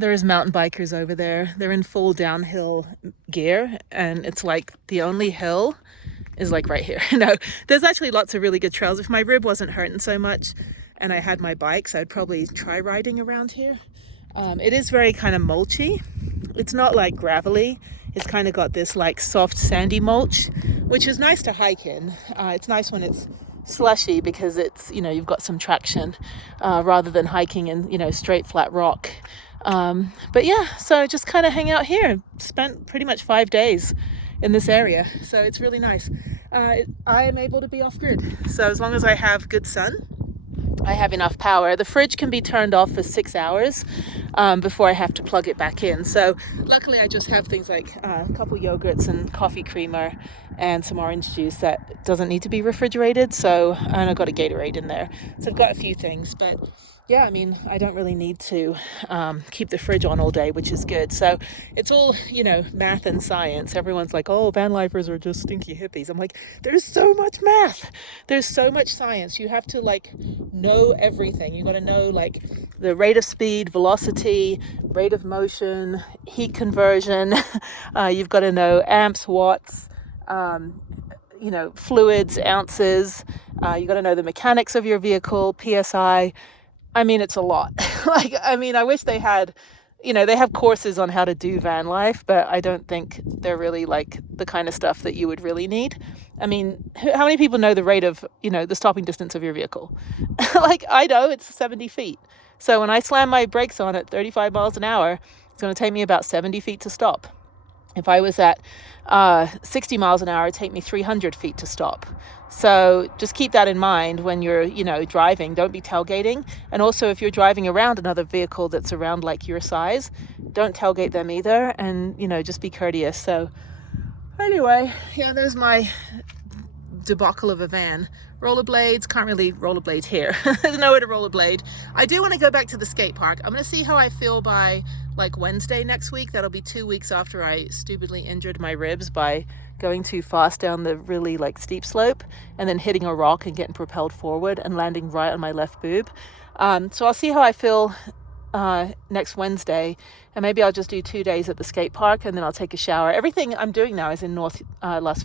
There's mountain bikers over there. They're in full downhill gear, and it's like the only hill is like right here. No, there's actually lots of really good trails. If my rib wasn't hurting so much and I had my bikes, I'd probably try riding around here. It is very kind of mulchy. It's not like gravelly. It's kind of got this like soft sandy mulch, which is nice to hike in. It's nice when it's slushy because it's, you know, you've got some traction rather than hiking in, you know, straight flat rock. But yeah, so just kind of hang out here. Spent pretty much 5 days in this area, so it's really nice. I am able to be off grid, so as long as I have good sun, I have enough power. The fridge can be turned off for 6 hours before I have to plug it back in. So luckily I just have things like a couple yogurts and coffee creamer and some orange juice that doesn't need to be refrigerated. So, and I've got a Gatorade in there. So I've got a few things, but yeah, I mean, I don't really need to keep the fridge on all day, which is good. So it's all, you know, math and science. Everyone's like, oh, van lifers are just stinky hippies. I'm like, there's so much math. There's so much science. You have to like know everything. You got to know like the rate of speed, velocity, rate of motion, heat conversion. You've got to know amps, watts, you know, fluids, ounces. You got to know the mechanics of your vehicle, PSI. I mean, it's a lot. Like, I mean, I wish they had, you know, they have courses on how to do van life, but I don't think they're really like the kind of stuff that you would really need. I mean, how many people know the rate of, you know, the stopping distance of your vehicle? Like, I know it's 70 feet. So when I slam my brakes on at 35 miles an hour, it's going to take me about 70 feet to stop. If I was at 60 miles an hour, it'd take me 300 feet to stop. So just keep that in mind when you're, you know, driving. Don't be tailgating. And also, if you're driving around another vehicle that's around like your size, don't tailgate them either. And, you know, just be courteous. So anyway, yeah, there's my debacle of a van. Rollerblades, can't really rollerblade here. There's nowhere to rollerblade. I do want to go back to the skate park. I'm going to see how I feel by like Wednesday next week. That'll be 2 weeks after I stupidly injured my ribs by going too fast down the really like steep slope and then hitting a rock and getting propelled forward and landing right on my left boob. So I'll see how I feel next Wednesday, and maybe I'll just do 2 days at the skate park and then I'll take a shower. Everything I'm doing now is in North Las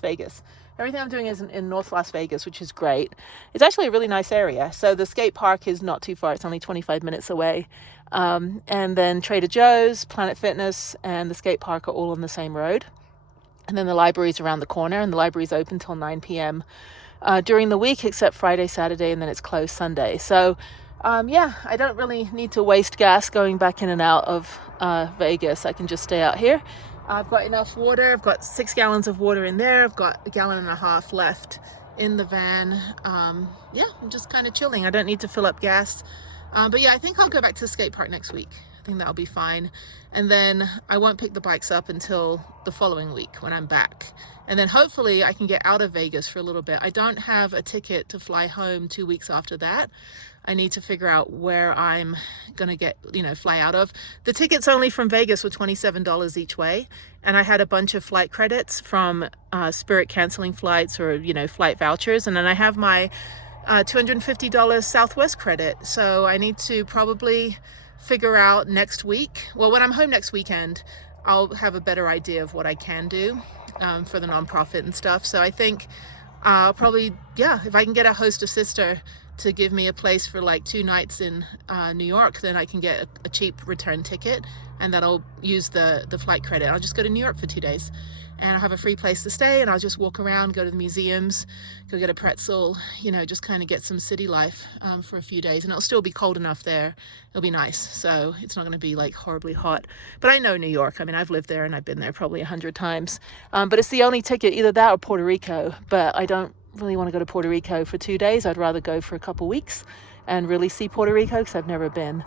Vegas. Everything I'm doing is in North Las Vegas, which is great. It's actually a really nice area. So the skate park is not too far. It's only 25 minutes away. And then Trader Joe's, Planet Fitness, and the skate park are all on the same road. And then the library's around the corner, and the library's open till 9 p.m. During the week, except Friday, Saturday, and then it's closed Sunday. So yeah, I don't really need to waste gas going back in and out of Vegas. I can just stay out here. I've got enough water. I've got 6 gallons of water in there. I've got 1.5 gallons left in the van. Yeah, I'm just kind of chilling. I don't need to fill up gas. But yeah, I think I'll go back to the skate park next week. I think that'll be fine. And then I won't pick the bikes up until the following week when I'm back. And then hopefully I can get out of Vegas for a little bit. I don't have a ticket to fly home 2 weeks after that. I need to figure out where I'm gonna get, you know, fly out of. The tickets only from Vegas were $27 each way. And I had a bunch of flight credits from Spirit canceling flights or, you know, flight vouchers. And then I have my $250 Southwest credit. So I need to probably figure out next week. Well, when I'm home next weekend, I'll have a better idea of what I can do for the nonprofit and stuff. So I think I'll probably, yeah, if I can get a host sister to give me a place for like 2 nights in New York, then I can get a cheap return ticket, and that'll use the flight credit. I'll just go to New York for 2 days and I'll have a free place to stay, and I'll just walk around, go to the museums, go get a pretzel, you know, just kind of get some city life for a few days. And it'll still be cold enough there. It'll be nice. So it's not going to be like horribly hot. But I know New York. I mean, I've lived there and I've been there probably 100 times. But it's the only ticket, either that or Puerto Rico. But I don't really want to go to Puerto Rico for 2 days. I'd rather go for a couple weeks and really see Puerto Rico because I've never been.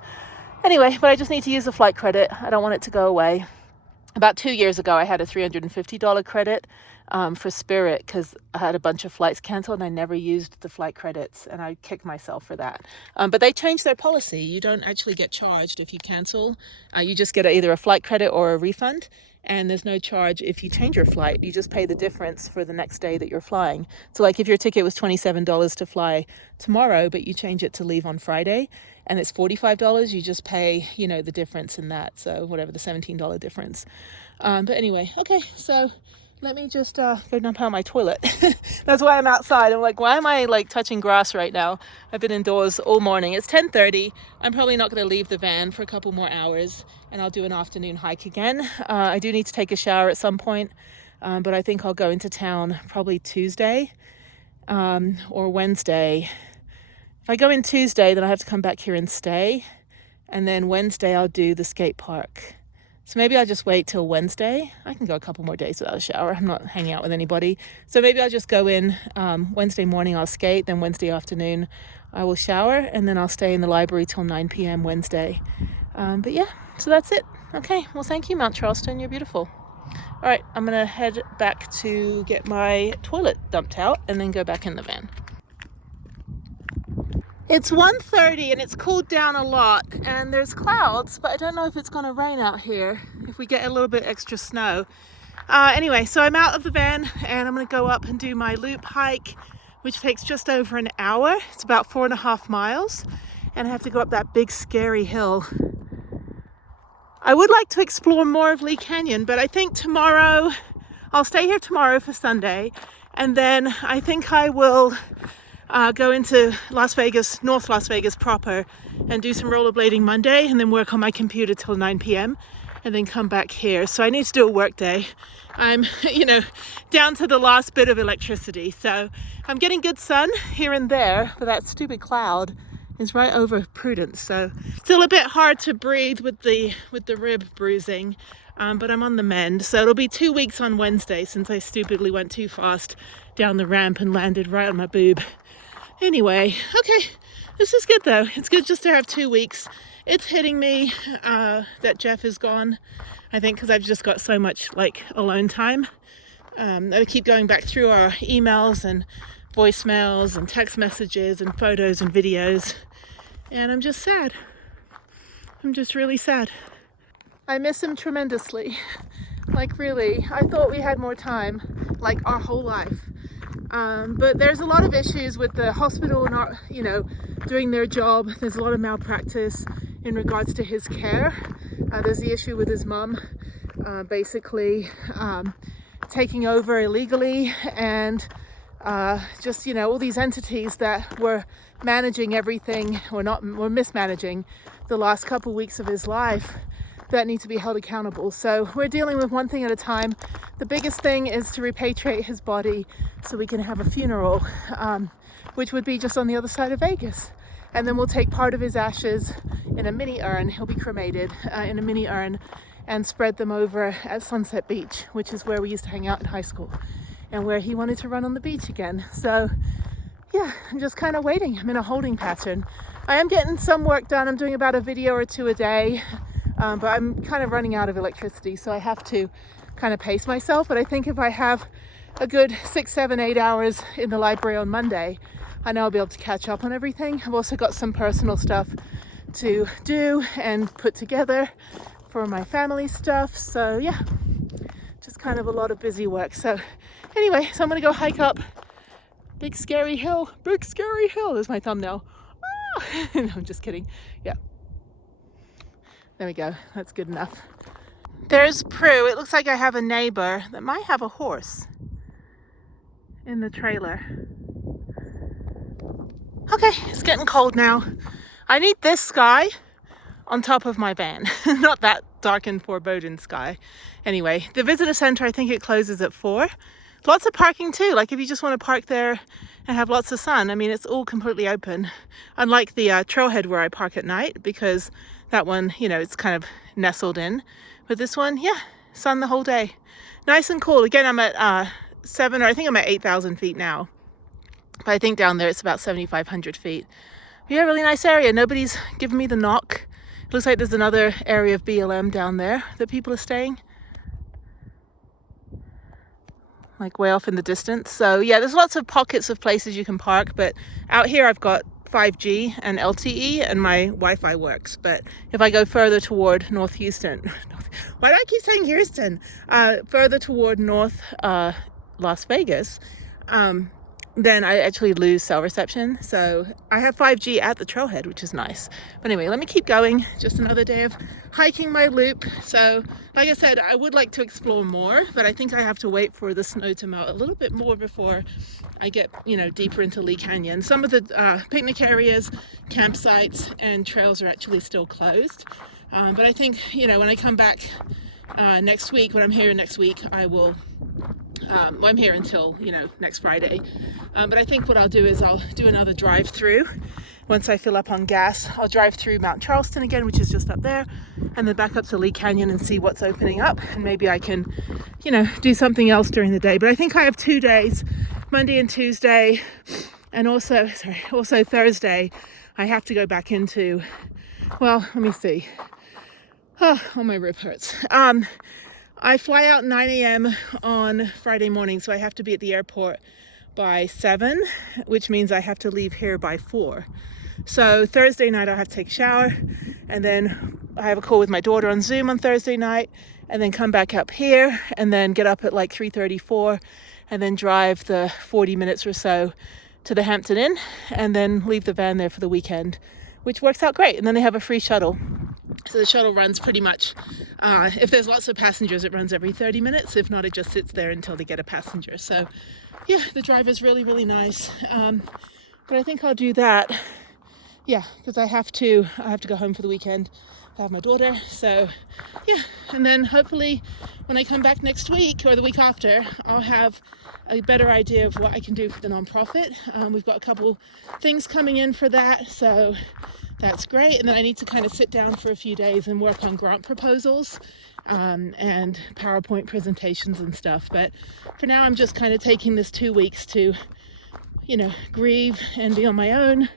Anyway, but I just need to use the flight credit. I don't want it to go away. About 2 years ago, I had a $350 credit for Spirit because I had a bunch of flights canceled and I never used the flight credits, and I kicked myself for that. But they changed their policy. You don't actually get charged if you cancel. You just get either a flight credit or a refund, and there's no charge if you change your flight. You just pay the difference for the next day that you're flying. So like if your ticket was $27 to fly tomorrow, but you change it to leave on Friday and it's $45, you just pay, you know, the difference in that. So whatever, the $17 difference. But anyway, okay, so let me just go dump out my toilet. That's why I'm outside. I'm like, why am I like touching grass right now? I've been indoors all morning. It's 10:30. I'm probably not going to leave the van for a couple more hours, and I'll do an afternoon hike again. I do need to take a shower at some point, but I think I'll go into town probably Tuesday or Wednesday. If I go in Tuesday, then I have to come back here and stay, and then Wednesday I'll do the skate park. So maybe I'll just wait till Wednesday. I can go a couple more days without a shower. I'm not hanging out with anybody. So maybe I'll just go in Wednesday morning, I'll skate. Then Wednesday afternoon, I will shower. And then I'll stay in the library till 9 p.m. Wednesday. But yeah, so that's it. Okay, well, thank you, Mount Charleston. You're beautiful. All right, I'm going to head back to get my toilet dumped out and then go back in the van. It's 1:30 and it's cooled down a lot, and there's clouds, but I don't know if it's going to rain out here if we get a little bit extra snow. Anyway, so I'm out of the van and I'm going to go up and do my loop hike, which takes just over an hour. It's about 4.5 miles, and I have to go up that big scary hill. I would like to explore more of Lee Canyon, but I think tomorrow, I'll stay here tomorrow for Sunday, and then I think I will go into Las Vegas, North Las Vegas proper, and do some rollerblading Monday, and then work on my computer till 9 p.m. and then come back here. So I need to do a work day. I'm, you know, down to the last bit of electricity. So I'm getting good sun here and there, but that stupid cloud is right over Prudence. So still a bit hard to breathe with the rib bruising, but I'm on the mend. So it'll be 2 weeks on Wednesday since I stupidly went too fast down the ramp and landed right on my boob. Anyway, okay, this is good though. It's good just to have 2 weeks. It's hitting me that Jeff is gone, I think, because I've just got so much like alone time. I keep going back through our emails and voicemails and text messages and photos and videos, and I'm just sad. I'm just really sad. I miss him tremendously. Like really, I thought we had more time, like our whole life. But there's a lot of issues with the hospital not, you know, doing their job. There's a lot of malpractice in regards to his care. There's the issue with his mum, basically taking over illegally, and just, you know, all these entities that were managing everything, were mismanaging the last couple weeks of his life, that need to be held accountable. So we're dealing with one thing at a time. The biggest thing is to repatriate his body so we can have a funeral, which would be just on the other side of Vegas. And then we'll take part of his ashes in a mini urn. He'll be cremated in a mini urn and spread them over at Sunset Beach, which is where we used to hang out in high school and where he wanted to run on the beach again. So yeah, I'm just kind of waiting. I'm in a holding pattern. I am getting some work done. I'm doing about a video or two a day. But I'm kind of running out of electricity, so I have to kind of pace myself. But I think if I have a good 6, 7, 8 hours in the library on Monday, I know I'll be able to catch up on everything. I've also got some personal stuff to do and put together for my family stuff. So yeah, just kind of a lot of busy work. So anyway, so I'm gonna go hike up Big Scary Hill. Big Scary Hill is my thumbnail. Ah! No, I'm just kidding. Yeah. There we go, that's good enough. There's Prue. It looks like I have a neighbor that might have a horse in the trailer. Okay, it's getting cold now. I need this sky on top of my van, not that dark and foreboding sky. Anyway, the visitor center, I think it closes at 4. Lots of parking too, like if you just want to park there and have lots of sun. I mean, it's all completely open. Unlike the trailhead where I park at night, because that one, you know, it's kind of nestled in. But this one, yeah, sun the whole day. Nice and cool. Again, I'm at 7, or I think I'm at 8,000 feet now. But I think down there it's about 7,500 feet. But yeah, really nice area. Nobody's giving me the knock. It looks like there's another area of BLM down there that people are staying. like way off in the distance. So yeah, there's lots of pockets of places you can park, but out here I've got 5G and LTE and my Wi-Fi works. But if I go further toward North Houston, why do I keep saying Houston? Further toward North Las Vegas, then I actually lose cell reception. So I have 5G at the trailhead, which is nice. But anyway, let me keep going. Just another day of hiking my loop. So like I said, I would like to explore more, but I think I have to wait for the snow to melt a little bit more before I get, you know, deeper into Lee Canyon. Some of the picnic areas, campsites, and trails are actually still closed. But I think, you know, when I come back next week, when I'm here next week, I will well, I'm here until, you know, next Friday. But I think what I'll do is I'll do another drive through. Once I fill up on gas, I'll drive through Mount Charleston again, which is just up there, and then back up to Lee Canyon and see what's opening up. And maybe I can, you know, do something else during the day. But I think I have 2 days, Monday and Tuesday, and also Thursday, I have to go back into, well, let me see. Oh, my rib hurts. I fly out 9 a.m. on Friday morning, so I have to be at the airport by 7, which means I have to leave here by 4. So Thursday night I'll have to take a shower, and then I have a call with my daughter on Zoom on Thursday night, and then come back up here, and then get up at like 3:34, and then drive the 40 minutes or so to the Hampton Inn, and then leave the van there for the weekend, which works out great. And then they have a free shuttle. So the shuttle runs pretty much, if there's lots of passengers, it runs every 30 minutes. If not, it just sits there until they get a passenger. So yeah, the drive is really, really nice. But I think I'll do that. Yeah, because I have to go home for the weekend. I have my daughter. So yeah, and then hopefully when I come back next week or the week after, I'll have a better idea of what I can do for the nonprofit. We've got a couple things coming in for that. So that's great. And then I need to kind of sit down for a few days and work on grant proposals and PowerPoint presentations and stuff. But for now, I'm just kind of taking this 2 weeks to, you know, grieve and be on my own.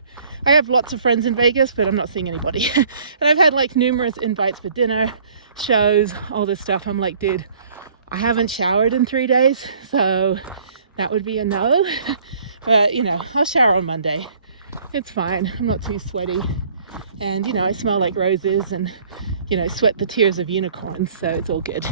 I have lots of friends in Vegas, but I'm not seeing anybody. And I've had like numerous invites for dinner, shows, all this stuff. I'm like, dude, I haven't showered in 3 days, so that would be a no. But, you know, I'll shower on Monday. It's fine. I'm not too sweaty. And, you know, I smell like roses and, you know, sweat the tears of unicorns, so it's all good.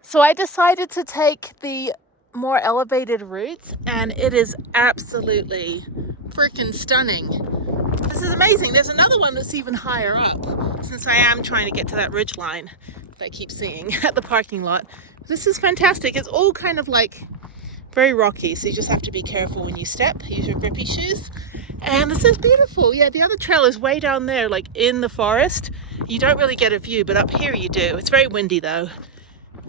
So I decided to take the more elevated route, and it is absolutely freaking stunning. This is amazing. There's another one that's even higher up, since I am trying to get to that ridge line that I keep seeing at the parking lot. This is fantastic. It's all kind of like very rocky, so you just have to be careful when you step. Use your grippy shoes. And this is beautiful. Yeah, the other trail is way down there, like in the forest. You don't really get a view, but up here you do. It's very windy though.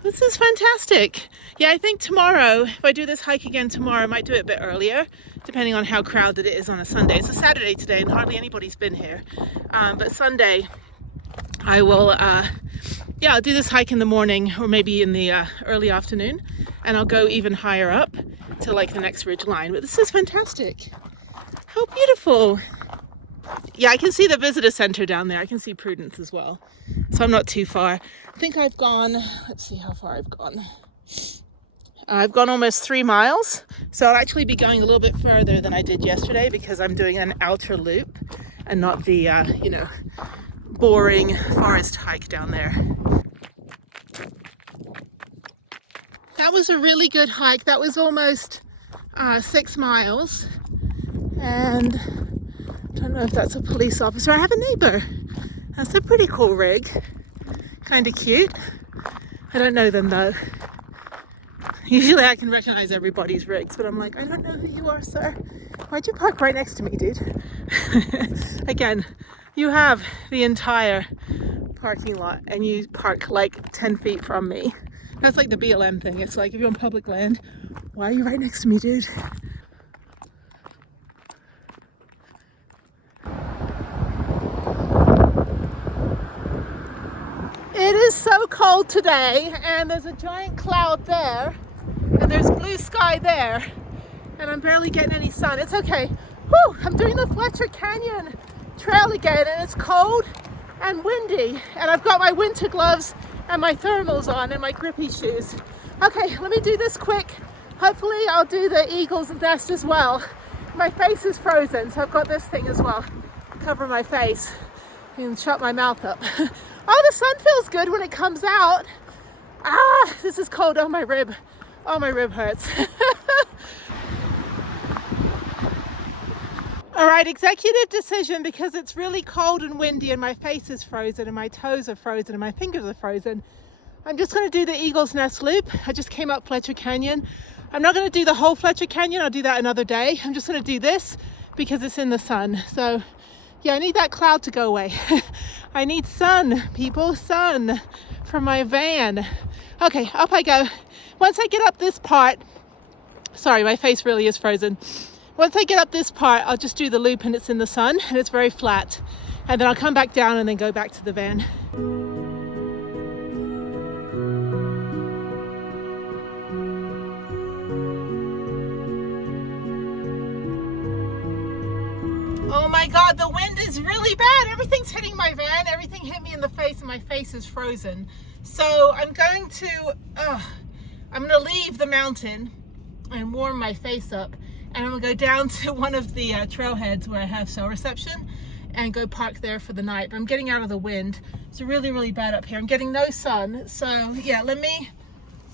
This is fantastic. Yeah, I think tomorrow, if I do this hike again tomorrow, I might do it a bit earlier, depending on how crowded it is on a Sunday. It's a Saturday today and hardly anybody's been here. But Sunday, I will, yeah, I'll do this hike in the morning or maybe in the early afternoon, and I'll go even higher up to like the next ridge line. But this is fantastic. How beautiful. Yeah, I can see the visitor center down there. I can see Prudence as well. So I'm not too far. I think I've gone, let's see how far I've gone. I've gone almost 3 miles. So I'll actually be going a little bit further than I did yesterday because I'm doing an outer loop and not the, you know, boring forest hike down there. That was a really good hike. That was almost 6 miles. And I don't know if that's a police officer. I have a neighbor. That's a pretty cool rig. Kind of cute. I don't know them though. Usually I can recognize everybody's rigs, but I'm like, I don't know who you are, sir. Why'd you park right next to me, dude? Again, you have the entire parking lot and you park like 10 feet from me. That's like the BLM thing. It's like, if you're on public land, why are you right next to me, dude? It is so cold today, and there's a giant cloud there, and there's blue sky there, and I'm barely getting any sun. It's okay. Whew, I'm doing the Fletcher Canyon trail again, and it's cold and windy, and I've got my winter gloves and my thermals on and my grippy shoes. Okay, let me do this quick. Hopefully I'll do the eagle's nest as well. My face is frozen, so I've got this thing as well. Cover my face and shut my mouth up. Oh, the sun feels good when it comes out. Ah, this is cold. Oh, my rib. Oh, my rib hurts. All right, executive decision, because it's really cold and windy and my face is frozen and my toes are frozen and my fingers are frozen. I'm just going to do the Eagle's Nest loop. I just came up Fletcher Canyon. I'm not going to do the whole Fletcher Canyon. I'll do that another day. I'm just going to do this because it's in the sun. So yeah, I need that cloud to go away. I need sun, people, sun from my van. Okay, up I go. Once I get up this part, sorry, my face really is frozen. Once I get up this part, I'll just do the loop and it's in the sun and it's very flat. And then I'll come back down and then go back to the van. Oh my God, the wind is really bad. Everything's hitting my van. Everything hit me in the face and my face is frozen. So I'm going to leave the mountain and warm my face up. And I'm gonna go down to one of the trailheads where I have cell reception and go park there for the night. But I'm getting out of the wind. It's really, really bad up here. I'm getting no sun. So yeah, let me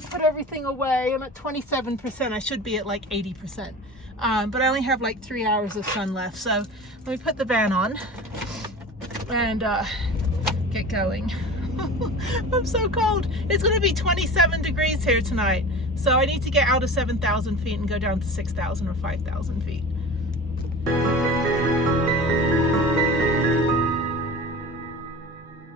put everything away. I'm at 27%. I should be at like 80%. But I only have like 3 hours of sun left. So let me put the van on and get going. I'm so cold. It's gonna be 27 degrees here tonight. So I need to get out of 7,000 feet and go down to 6,000 or 5,000 feet.